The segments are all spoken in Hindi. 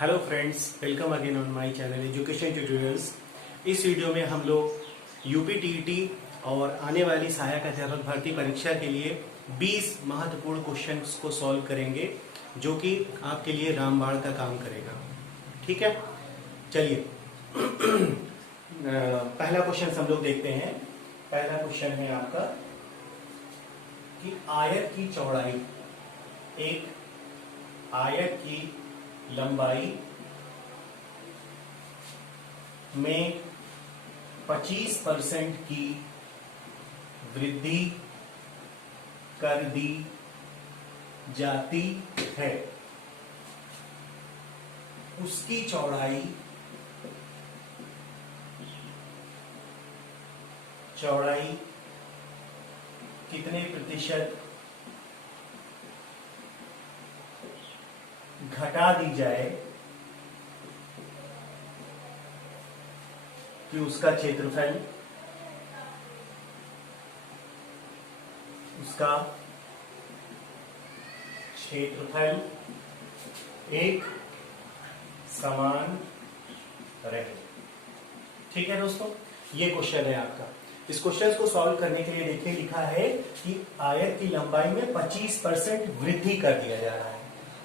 Hello friends, welcome again on my channel education tutorials. इस वीडियो में हम लोग यूपीटीईटी और आने वाली सहायक अध्यापक भर्ती परीक्षा के लिए 20 महत्वपूर्ण क्वेश्चंस को सॉल्व करेंगे, जो कि आपके लिए रामबाण का काम करेगा। ठीक है, चलिए पहला क्वेश्चन हम लोग देखते हैं। पहला क्वेश्चन है आपका कि आयत की चौड़ाई, एक आयत की लंबाई में 25% की वृद्धि कर दी जाती है, उसकी चौड़ाई कितने प्रतिशत घटा दी जाए कि उसका क्षेत्रफल एक समान रहे। ठीक है दोस्तों, ये क्वेश्चन है आपका। इस क्वेश्चन को सॉल्व करने के लिए देखिए, लिखा है कि आयत की लंबाई में 25% वृद्धि कर दिया जा रहा है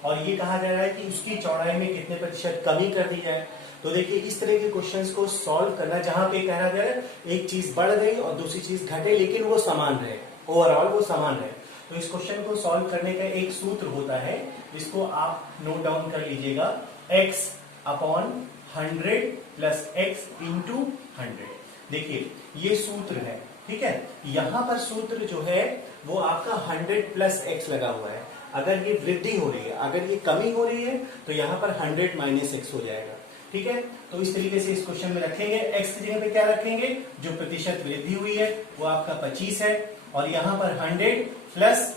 और ये कहा जा रहा है कि उसकी चौड़ाई में कितने प्रतिशत कमी कर दी जाए। तो देखिए, इस तरह के क्वेश्चंस को सॉल्व करना, जहां पे कह रहा है एक चीज बढ़ गई और दूसरी चीज घटे लेकिन वो समान रहे, ओवरऑल वो समान रहे। तो इस क्वेश्चन को सॉल्व करने का एक सूत्र होता है, इसको आप नोट डाउन कर लीजिएगा, x upon 100 plus x into 100। देखिए ये सूत्र है, ठीक है। यहां पर सूत्र जो है वो आपका 100 प्लस x लगा हुआ है। अगर ये वृद्धि हो रही है, अगर ये कमी हो रही है, तो यहाँ पर 100 माइनस x हो जाएगा। ठीक है, तो इस तरीके से इस क्वेश्चन में रखेंगे। x की जगह पे क्या रखेंगे, जो प्रतिशत वृद्धि हुई है वो आपका 25 है, और यहाँ पर 100 प्लस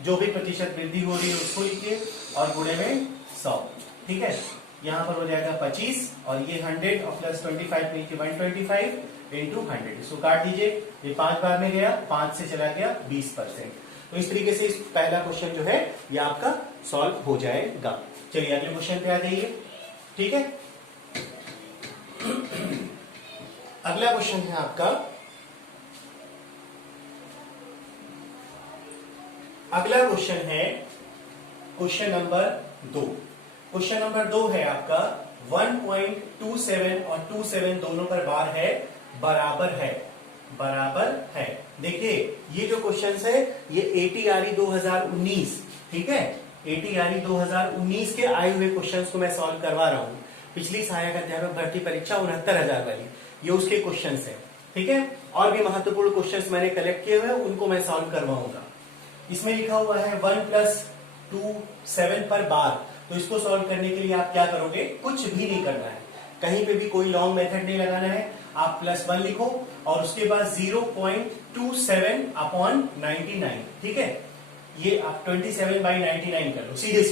जो भी प्रतिशत वृद्धि हो रही है उसको लिखिए और गुणे में 100। ठीक है, यहाँ पर हो जाएगा 25 और ये 100 और प्लस 25 मिलकर 125 इंटू 100। इसको काट दीजिए, ये 5 बार में गया, 5 से चला गया 20%। तो इस तरीके से इस पहला क्वेश्चन जो है ये आपका सॉल्व हो जाएगा। चलिए अगले क्वेश्चन पे आ जाइए। ठीक है, अगला क्वेश्चन है आपका, अगला क्वेश्चन है क्वेश्चन नंबर 2। क्वेश्चन नंबर 2 है आपका 1.27 और 27 दोनों पर बार है, बराबर है। देखिए ये जो क्वेश्चन है ये ATRE 2019, ठीक है, ATRE 2019 के आए हुए क्वेश्चंस को मैं सॉल्व करवा रहा हूं। पिछली सहायक अध्यापक भर्ती परीक्षा 69,000 वाली, ये उसके क्वेश्चंस है। ठीक है, और भी महत्वपूर्ण क्वेश्चंस मैंने कलेक्ट किए हुए, उनको मैं सॉल्व करवाऊंगा। इसमें लिखा हुआ है 1+27 पर बार। तो इसको सॉल्व करने के लिए आप क्या करोगे, कुछ भी नहीं करना है, कहीं पे भी कोई लॉन्ग मेथड नहीं लगाना है। आप +1 लिखो और उसके बाद 0.27 अपॉन 99। ठीक है, ये आप 27/99 कर लो, सीधे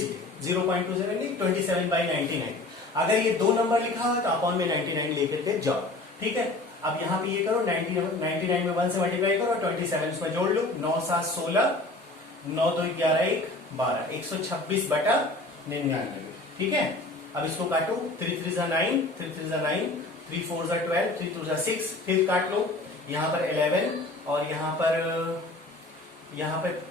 0.27 नहीं, 27/99। अगर ये 2 नंबर लिखा है तो अपॉन में 99 लेकर के जाओ। ठीक है, अब यहाँ पे ये करो, 99 में 1 से मल्टीप्लाई करो, 27 उसमें जोड़ लो, 9 7 16, 9 2 11 1 12, 126/99। ठीक है, अब इसको काटो, 3 3 9, 3 3 9, 3 4 12, 3 2 6, फिर काट लो, यहाँ पर 11 और यहाँ पर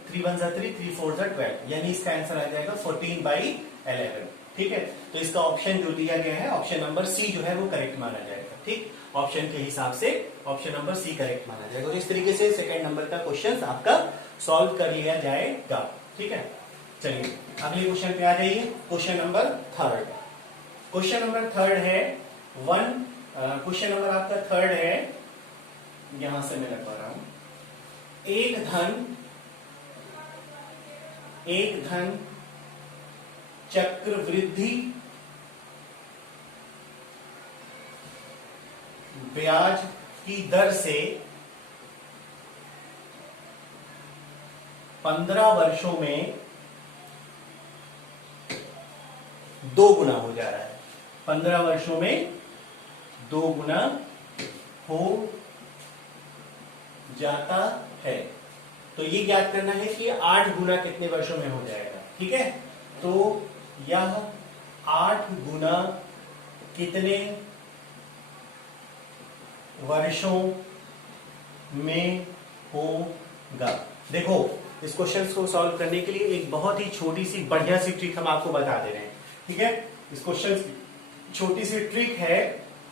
3 1 3, 3 4 12, यानी इसका आंसर आ जाएगा 14/11। ठीक है, तो इसका ऑप्शन जो दिया गया है, ऑप्शन नंबर सी जो है वो करेक्ट माना जाएगा। ठीक, ऑप्शन के हिसाब से ऑप्शन नंबर सी करेक्ट माना जाएगा। तो इस तरीके से सेकंड नंबर का क्वेश्चन आपका सॉल्व कर लिया जाएगा। ठीक है, चलिए अगले क्वेश्चन पे आ जाइए। Question number 3। क्वेश्चन नंबर 3 है क्वेश्चन नंबर आपका 3 है, यहां से मैं लगवा रहा हूं, एक धन चक्रवृद्धि ब्याज की दर से 15 वर्षों में 2 गुना हो जा रहा है। 15 वर्षों में 2 गुना हो जाता है। तो ये ज्ञात करना है कि 8 गुना कितने वर्षों में हो जाएगा। ठीक है, तो यह 8 गुना कितने वर्षों में होगा। देखो इस क्वेश्चन को सॉल्व करने के लिए एक बहुत ही छोटी सी बढ़िया सी ट्रिक हम आपको बता दे रहे हैं। ठीक है, इस क्वेश्चन की छोटी सी ट्रिक है।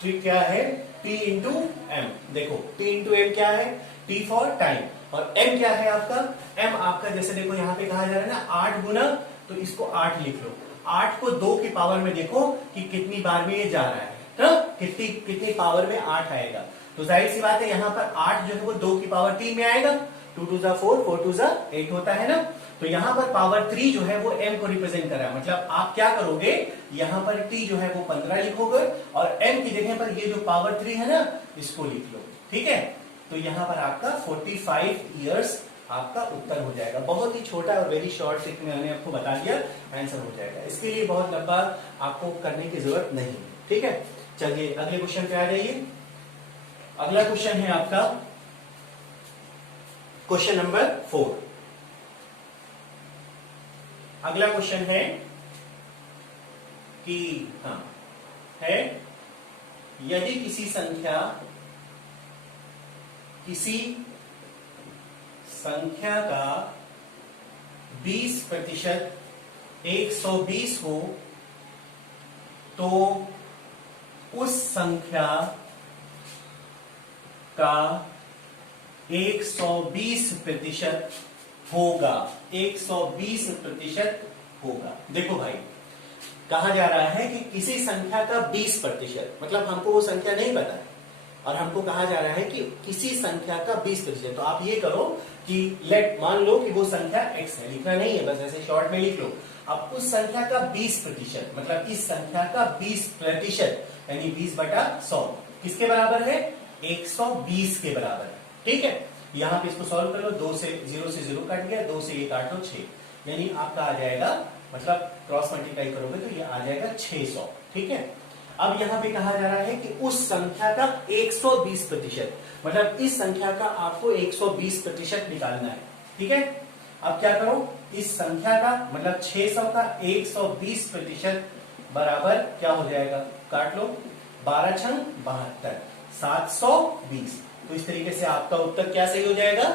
ट्रिक क्या है? T into M. देखो T इंटू एम क्या है? T फॉर टाइम, और M क्या है आपका? M आपका जैसे देखो यहाँ पे कहा जा रहा है ना 8 गुना, तो इसको 8 लिख लो। 8 को 2 की पावर में देखो कि कितनी बार में ये जा रहा है, तो कितनी पावर में 8 आएगा। तो जाहिर सी बात है यहाँ पर 8 जो है वो 2 की पावर 3 में आएगा। 2 टू जा 4, 4 टू जा 8 होता है ना। तो यहाँ पर पावर 3 जो है वो m को रिप्रेजेंट कर रहा है। मतलब आप क्या करोगे, यहाँ पर t जो है वो 15 लिखोगे और m की जगह पर ये जो पावर 3 है ना इसको लिख लो। ठीक है, तो यहाँ पर आपका 45 इयर्स आपका उत्तर हो जाएगा। बहुत ही छोटा और वेरी शॉर्ट ट्रिक मैंने आपको बता दिया, आंसर हो जाएगा। इसके लिए बहुत लंबा आपको करने की जरूरत नहीं है। ठीक है, चलिए अगले क्वेश्चन पे आ जाइए। अगला क्वेश्चन है आपका क्वेश्चन नंबर 4। अगला क्वेश्चन है कि है यदि किसी संख्या का 20% 120 हो तो उस संख्या का 120% होगा। 120% होगा। देखो भाई कहा जा रहा है कि किसी संख्या का 20%, मतलब हमको वो संख्या नहीं पता है और हमको कहा जा रहा है कि किसी संख्या का 20%। तो आप ये करो कि मान लो कि वो संख्या x है, लिखना नहीं है, बस ऐसे शॉर्ट में लिख लो। अब उस संख्या का 20%, मतलब इस संख्या का 20% यानी 20/100 किसके बराबर है? 120 के बराबर है। ठीक है, यहां पे इसको सॉल्व कर लो। 0 से 0 काट गया, 2 से 1 काट लो 6, यानी आपका आ जाएगा, मतलब क्रॉस मल्टीप्लाई करोगे तो ये आ जाएगा 600। ठीक है, अब यहाँ पे कहा जा रहा है कि उस संख्या का 120%, मतलब इस संख्या का आपको 120% निकालना है। ठीक है, अब क्या करो, इस संख्या का मतलब 600 का 120% बराबर क्या हो जाएगा? काट लो, 12 छंग 72, 720। तो इस तरीके से आपका उत्तर क्या सही हो जाएगा?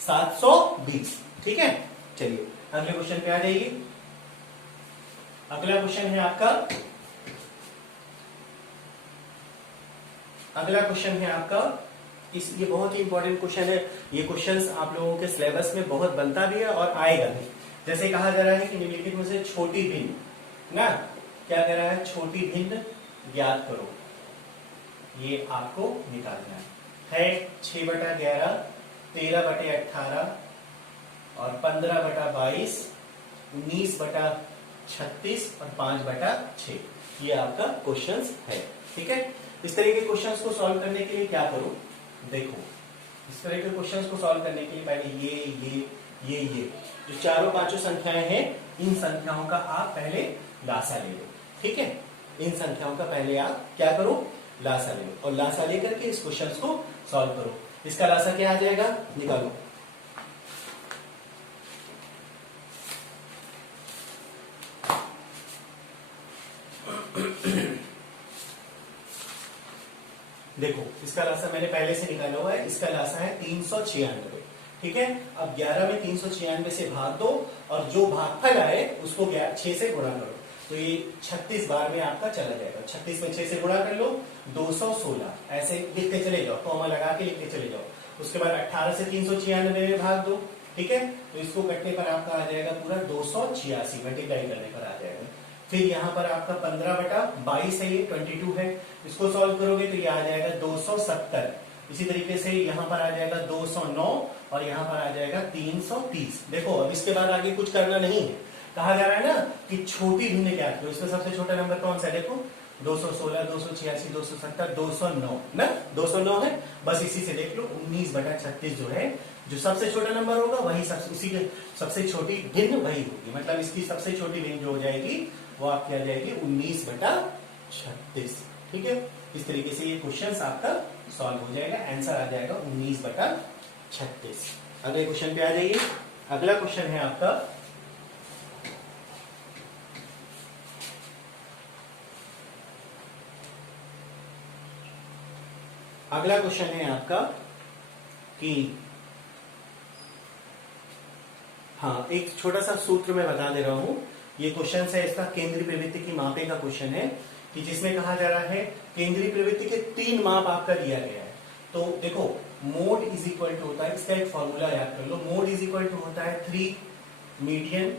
720। ठीक है, चलिए अगले क्वेश्चन पे आ जाइए। अगला क्वेश्चन है आपका ये बहुत ही इंपॉर्टेंट क्वेश्चन है। ये क्वेश्चंस आप लोगों के सिलेबस में बहुत बनता भी है और आएगा भी। जैसे कहा जा रहा है कि निम्नलिखित में से छोटी भिन्न ना, क्या कह रहा है? छोटी भिन्न ज्ञात करो। ये आपको निकालना है 6/11, 13/18 और 15/22, 19/36 और 5/6। ये आपका क्वेश्चंस है। ठीक है, इस तरह के क्वेश्चंस को सॉल्व करने के लिए क्या करो, देखो इस तरह के क्वेश्चंस को सॉल्व करने के लिए पहले ये जो चारों पांचों संख्याएं हैं, इन संख्याओं का आप पहले लासा ले लो। ठीक है, इन संख्याओं का पहले आप क्या करो? लासा ले लो, और लासा लेकर के इस क्वेश्चन को सॉल्व करो। इसका लासा क्या आ जाएगा? निकालो। देखो इसका लासा मैंने पहले से निकाला हुआ है। इसका लासा है 396। ठीक है, अब 11 में 396 से भाग दो और जो भागफल आए उसको 6 से गुणा करो, तो ये 36 बार में आपका चला जाएगा। 36 में 6 से गुणा कर लो, 216। ऐसे लिखते चले जाओ, कॉमा लगा के लिखते चले जाओ। उसके बाद 18 से 396 में भाग दो। ठीक है, तो इसको कटने पर आपका आ जाएगा पूरा 286, मल्टीप्लाई करने पर आ जाएगा। फिर यहाँ पर आपका 15/22 है, ये 22 है। इसको सॉल्व करोगे तो ये आ जाएगा 270। इसी तरीके से यहाँ पर आ जाएगा 209 और यहाँ पर आ जाएगा 330। देखो अब इसके बाद आगे कुछ करना नहीं है। कहा जा रहा है ना कि छोटी भिन्न ज्ञात करो। इसमें सबसे छोटा नंबर कौन सा है? देखो 216, 286, 270, 209 ना, 209 है। बस इसी से देख लो 19/36 जो है, जो सबसे छोटा नंबर होगा वही उसी के सबसे छोटी भिन्न वही होगी। मतलब इसकी सबसे छोटी भिन्न जो हो जाएगी वो आपकी आ जाएगी 19/36। ठीक है, इस तरीके से ये क्वेश्चन आपका सॉल्व हो जाएगा। आंसर आ जाएगा 19/36। अगले क्वेश्चन पे आ जाइए। अगला क्वेश्चन है आपका अगला क्वेश्चन है आपका कि हाँ, एक छोटा सा सूत्र मैं बता दे रहा हूं। ये क्वेश्चन है इसका केंद्रीय प्रवृत्ति की मापे का क्वेश्चन है कि जिसमें कहा जा रहा है केंद्रीय प्रवृत्ति के 3 माप आपका दिया गया है। तो देखो मोड इज इक्वल टू होता है, इसका एक फॉर्मूला याद कर लो। मोड इज इक्वल टू होता है 3 मीडियन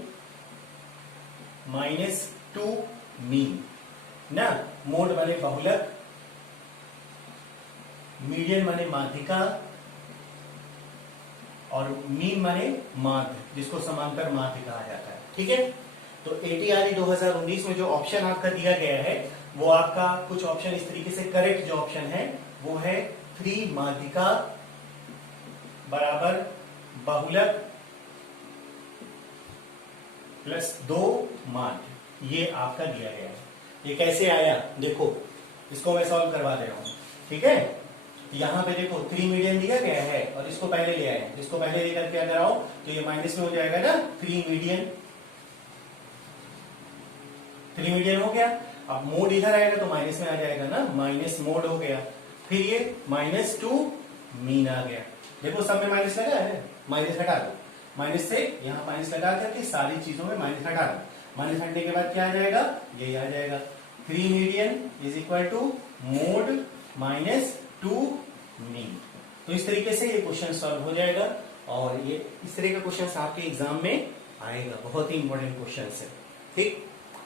माइनस 2 मीन ना। मोड माने बहुलक, मीडियन माने माध्यिका और मीन माने माध्य, जिसको समांतर माध्य कहा जाता है। ठीक है, तो ATRE 2019 में जो ऑप्शन आपका दिया गया है वो आपका कुछ ऑप्शन इस तरीके से, करेक्ट जो ऑप्शन है वो है 3 माध्यिका बराबर बहुलक प्लस 2 माध्य, ये आपका दिया गया है। ये कैसे आया देखो, इसको मैं सॉल्व करवा दे रहा हूं। ठीक है, यहां पे देखो 3 मीडियन दिया गया है और इसको पहले ले आए, इसको पहले लेकर के अगर आओ तो ये माइनस में हो जाएगा ना। 3 मीडियन हो गया। अब मोड इधर आएगा तो माइनस में आ जाएगा ना, माइनस मोड हो गया। फिर ये -2 मीन आ गया। देखो सब में माइनस लगा है, माइनस हटा दो। माइनस से यहाँ माइनस लगा करके सारी चीजों में माइनस हटा दो। माइनस हटने के बाद क्या आ जाएगा, ये आ जाएगा 3 median is equal to mode -2 mean. तो इस तरीके से ये क्वेश्चन सॉल्व हो जाएगा और ये इस तरह का क्वेश्चन आपके एग्जाम में आएगा। बहुत ही इंपॉर्टेंट क्वेश्चन है। ठीक,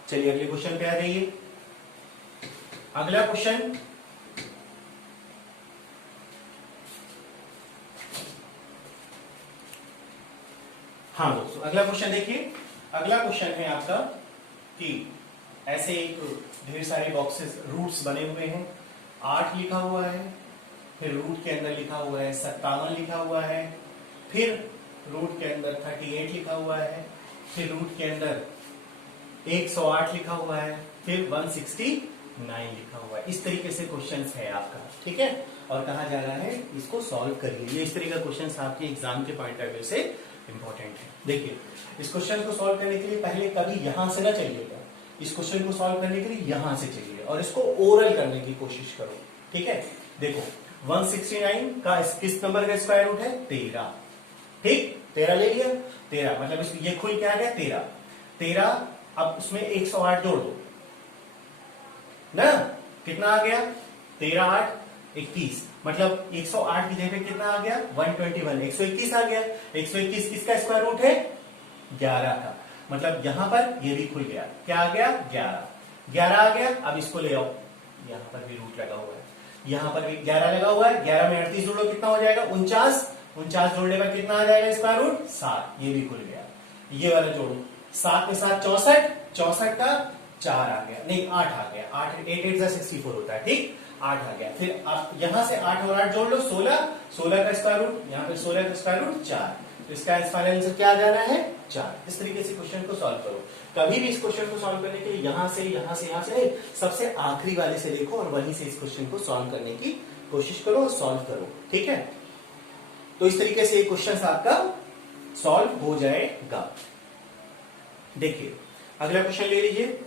चलिए अगले क्वेश्चन पे आ जाइए। अगला क्वेश्चन हाँ दोस्तों, अगला क्वेश्चन देखिए। अगला क्वेश्चन है आपका कि ऐसे एक ढेर सारे बॉक्सेस रूट्स बने हुए हैं। 8 लिखा हुआ है, फिर रूट के अंदर लिखा हुआ है 57 लिखा हुआ है, फिर रूट के अंदर 38 लिखा हुआ है, फिर रूट के अंदर 108 लिखा हुआ है, फिर 169 लिखा हुआ है। इस तरीके से क्वेश्चन है आपका। ठीक है, और कहा जा रहा है इसको सॉल्व करिए। ये इस तरह का क्वेश्चन आपके एग्जाम के पॉइंट ऑफ व्यू से इंपॉर्टेंट है। देखिए, इस क्वेश्चन को सॉल्व करने के लिए पहले कभी यहां से ना चलिएगा, इस क्वेश्चन को सॉल्व करने के लिए यहां से चलिए और इसको ओरल करने की कोशिश करो। ठीक है, देखो 169 का किस नंबर का स्क्वायर रूट है, 13। ठीक, 13 ले लिया। 13 मतलब ये खुल क्या आ गया 13। 13 अब उसमें 108 जोड़ दो ना, कितना आ गया 13 8 21, मतलब 108 की जगह कितना आ गया 121, 121 आ गया। 121 किसका स्क्वायर रूट है 11 का, मतलब यहां पर ये भी खुल गया। क्या आ गया 11 आ गया। अब इसको ले आओ, यहां पर भी रूट लगा हुआ है, यहां पर भी 11 लगा हुआ है। 11 में 38 जोड़ो कितना हो जाएगा 49, 49 जोड़ने पर कितना आ जाएगा स्क्वायर रूट 7, ये भी खुल गया। ये वाला जोड़ो, 7 में 7 64, 64 का 4 आ गया, नहीं 8 आ गया। 8 8 8 64 होता है। ठीक, 8 आ गया। फिर आप यहां से 8 और 8 जोड़ लो 16, 16 का स्क्वायर रूट, यहां पे 16 का स्क्वायर रूट 4, तो इसका फाइनल आंसर क्या आ जाना है 4। इस तरीके से क्वेश्चन को सॉल्व करो। कभी भी इस क्वेश्चन को सॉल्व करने के लिए यहां से नहीं, सबसे आखिरी वाले से देखो और वहीं से इस क्वेश्चन को सॉल्व करने की कोशिश करो और सॉल्व करो। ठीक है, तो इस तरीके से क्वेश्चन आपका सॉल्व हो जाएगा। देखिए अगला क्वेश्चन ले लीजिए।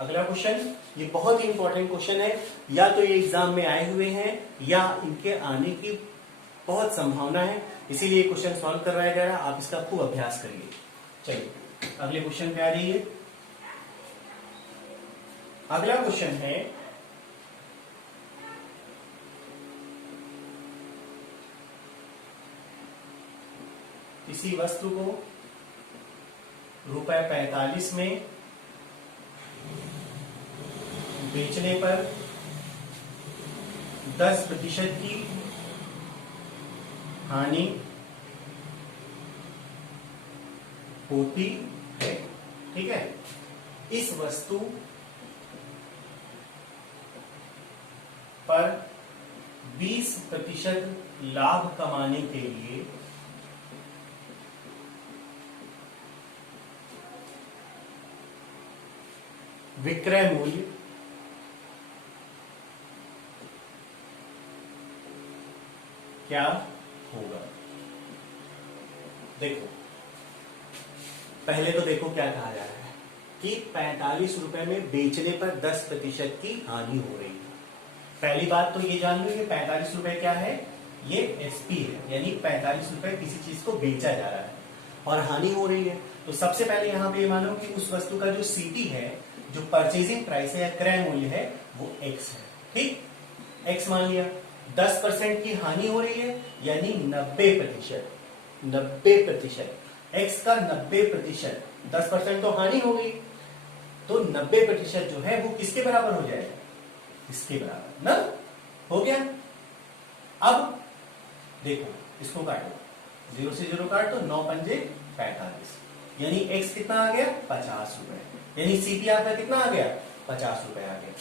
अगला क्वेश्चन ये बहुत ही इंपॉर्टेंट क्वेश्चन है, या तो ये एग्जाम में आए हुए हैं या इनके आने की बहुत संभावना है, इसीलिए क्वेश्चन सॉल्व करवाया जा रहा है। आप इसका खूब अभ्यास करिए। चलिए अगले क्वेश्चन पे आ जाइए। अगला क्वेश्चन है किसी वस्तु को रुपए 45 में बेचने पर 10% की हानि होती है। ठीक है, इस वस्तु पर 20% लाभ कमाने के लिए विक्रय मूल्य क्या होगा। देखो पहले तो देखो क्या कहा जा रहा है कि 45 रुपए में बेचने पर 10% की हानि हो रही है। पहली बात तो ये जान लो कि 45 रुपए क्या है, ये एसपी है, यानी 45 रुपए किसी चीज को बेचा जा रहा है और हानि हो रही है। तो सबसे पहले यहाँ पे मानो कि उस वस्तु का जो सीपी है, जो परचेजिंग प्राइस है या क्रय मूल्य है, वो एक्स है। ठीक, एक्स मान लिया। 10% की हानि हो रही है, यानी 90%। 90%, एक्स का 90%, 10% तो हानि हो गई, तो 90% जो है वो किसके बराबर हो जाएगा, इसके बराबर ना, हो गया। अब देखो इसको काटो, 0 से 0 काट, तो 9 पंजे 45, यानी एक्स कितना आ गया, 50 रुपए, यानी सीपी आपका कितना आ गया, 50 रुपए आ गया।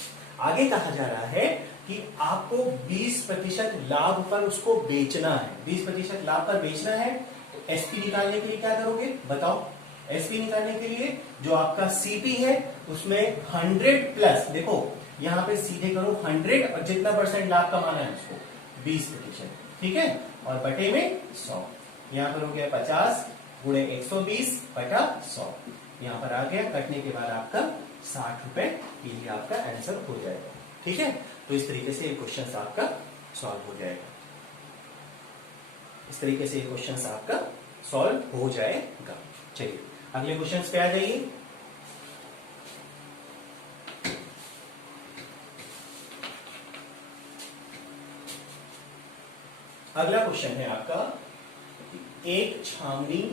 आगे कहा जा रहा है कि आपको 20% लाभ पर उसको बेचना है, 20% लाभ पर बेचना है। तो एसपी निकालने के लिए क्या करोगे बताओ, एसपी निकालने के लिए जो आपका सीपी है उसमें 100 प्लस, देखो यहां पे सीधे करो 100 और जितना परसेंट लाभ कमाना है उसको 20%, ठीक है, और बटे में 100, यहां पर हो गया 50 गुणे 120 बटा 100, यहां पर आ गया, कटने के बाद आपका 60 रुपए के लिए आपका आंसर हो जाएगा। ठीक है, तो इस तरीके से ये क्वेश्चन आपका सॉल्व हो जाएगा, इस तरीके से ये क्वेश्चन आपका सॉल्व हो जाएगा। चलिए अगले क्वेश्चन पे आ जाइए। अगला क्वेश्चन है आपका, एक छावनी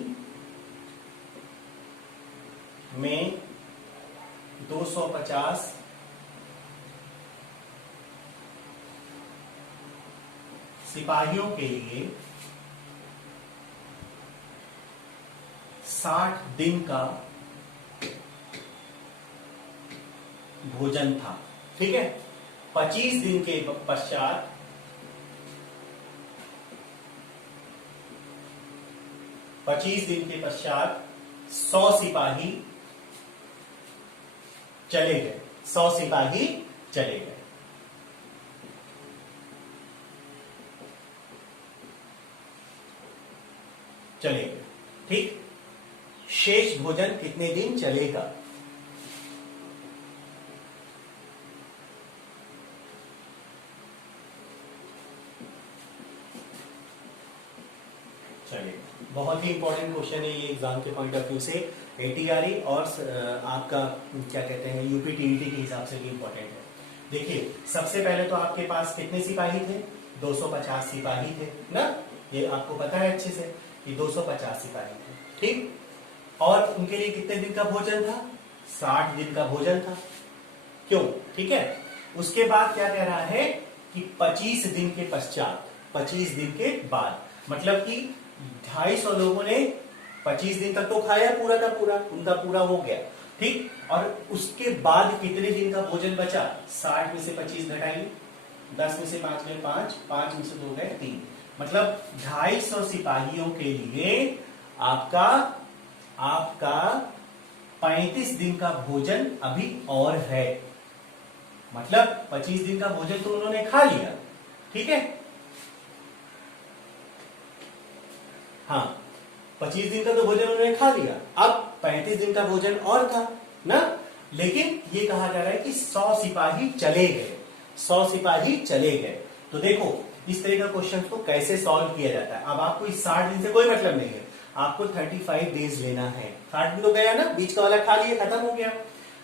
में 250 सिपाहियों के लिए 60 दिन का भोजन था। ठीक है, 25 दिन के पश्चात 100 सिपाही चले गए, 100 सिपाही चले गए। चलेगा, ठीक, शेष भोजन कितने दिन चलेगा। चलिए, बहुत ही इंपॉर्टेंट क्वेश्चन है ये एग्जाम के पॉइंट ऑफ व्यू से, एटीआरई और आपका क्या कहते हैं यूपीटीईटी के हिसाब से भी इंपॉर्टेंट है। देखिए सबसे पहले तो आपके पास कितने सिपाही थे, 250 सिपाही थे ना, ये आपको पता है अच्छे से कि 250 सिपाही थे। ठीक, और उनके लिए कितने दिन का भोजन था, 60 दिन का भोजन था। क्यों, ठीक है, उसके बाद क्या कह रहा है कि 25 दिन के पश्चात, 25 दिन के बाद, मतलब कि 250 लोगों ने 25 दिन तक तो खाया पूरा का पूरा, उनका पूरा हो गया। ठीक, और उसके बाद कितने दिन का भोजन बचा, 60 में से 25 घटाइए, 10 में से 5 गए 5, 5 में से 2 गए 3, मतलब 250 सिपाहियों के लिए आपका 35 दिन का भोजन अभी और है। मतलब 25 दिन का भोजन तो उन्होंने खा लिया, ठीक है, हाँ 25 दिन का तो भोजन उन्होंने खा लिया, अब 35 दिन का भोजन और था ना, लेकिन ये कहा जा रहा है कि 100 सिपाही चले गए, 100 सिपाही चले गए। तो देखो इस तरह का क्वेश्चन को कैसे सॉल्व किया जाता है। अब आपको इस 60 दिन से कोई मतलब नहीं है, आपको 35 डेज लेना है। 60 दिन तो गया ना, बीच का वाला खा लिया, खत्म हो गया।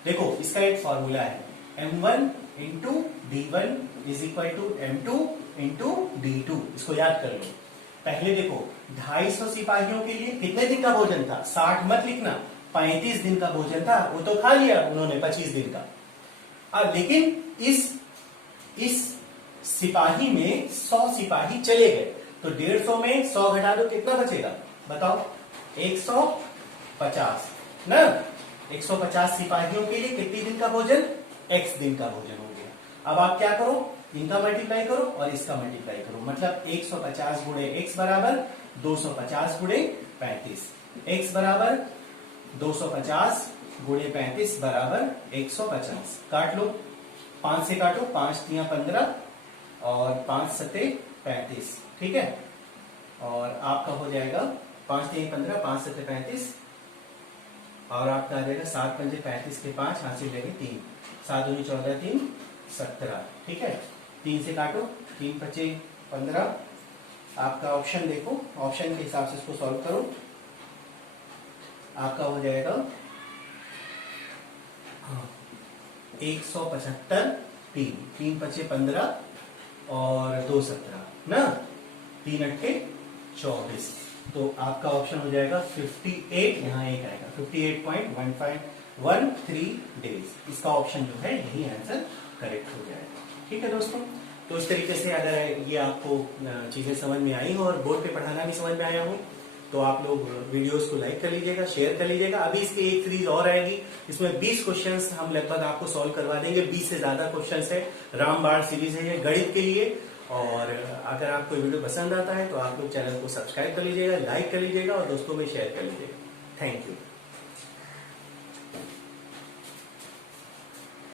देखो इसका एक फॉर्मूला है, m1 into d1 is equal to m2 into d2, इसको याद कर लो। पहले देखो 250 सिपाहियों के लिए कितने दिन का भोजन था, 60 मत लिखना, 35 दिन का भोजन था, वो तो खा लिया उन्होंने 25 दिन का। लेकिन इस सिपाही में 100 सिपाही चले गए, तो 150 में 100 घटा दो, कितना बचेगा बताओ, 150 ना, 150 सिपाहियों के लिए कितने दिन का भोजन, x दिन का भोजन हो गया। अब आप क्या करो, इनका मल्टीप्लाई करो और इसका मल्टीप्लाई करो, मतलब 150 गुणे x बराबर 250 गुणे 35, x बराबर 250 गुणे 35 बराबर 150। काट लो, 5 से काटो, 5 तिया 15 और 5 सते 35, ठीक है, और आपका हो जाएगा 5 तिया 15, 5 सते 35, और आपका आ जाएगा 7 पंजे 35 के 5, हाथ से लेंगे 3, 7 दूनी 14, 3 17, ठीक है, 3 से काटो, 3 पचे 15। आपका ऑप्शन देखो, ऑप्शन के हिसाब से इसको सॉल्व करो। आपका हो जाएगा 175, 3 पचे 15 और 2 17 ना, 3 अट्ठे 24। तो आपका ऑप्शन हो जाएगा 58, यहाँ एक आएगा 58.1513 डेज। इसका ऑप्शन जो है यही आंसर करेक्ट हो जाएगा। ठीक है दोस्तों, तो इस तरीके से अगर ये आपको चीजें समझ में आई हो और बोर्ड पे पढ़ाना भी समझ में आया हो तो आप लोग वीडियोस को लाइक कर लीजिएगा, शेयर कर लीजिएगा। अभी इसकी एक सीरीज और आएगी, इसमें 20 क्वेश्चंस हम लगभग आपको सॉल्व करवा देंगे। 20 से ज्यादा क्वेश्चंस है, रामबाण सीरीज है ये गणित के लिए। और अगर आपको वीडियो पसंद आता है तो आप लोग चैनल को सब्सक्राइब कर लीजिएगा, लाइक कर लीजिएगा और दोस्तों में शेयर कर लीजिएगा। Thank you.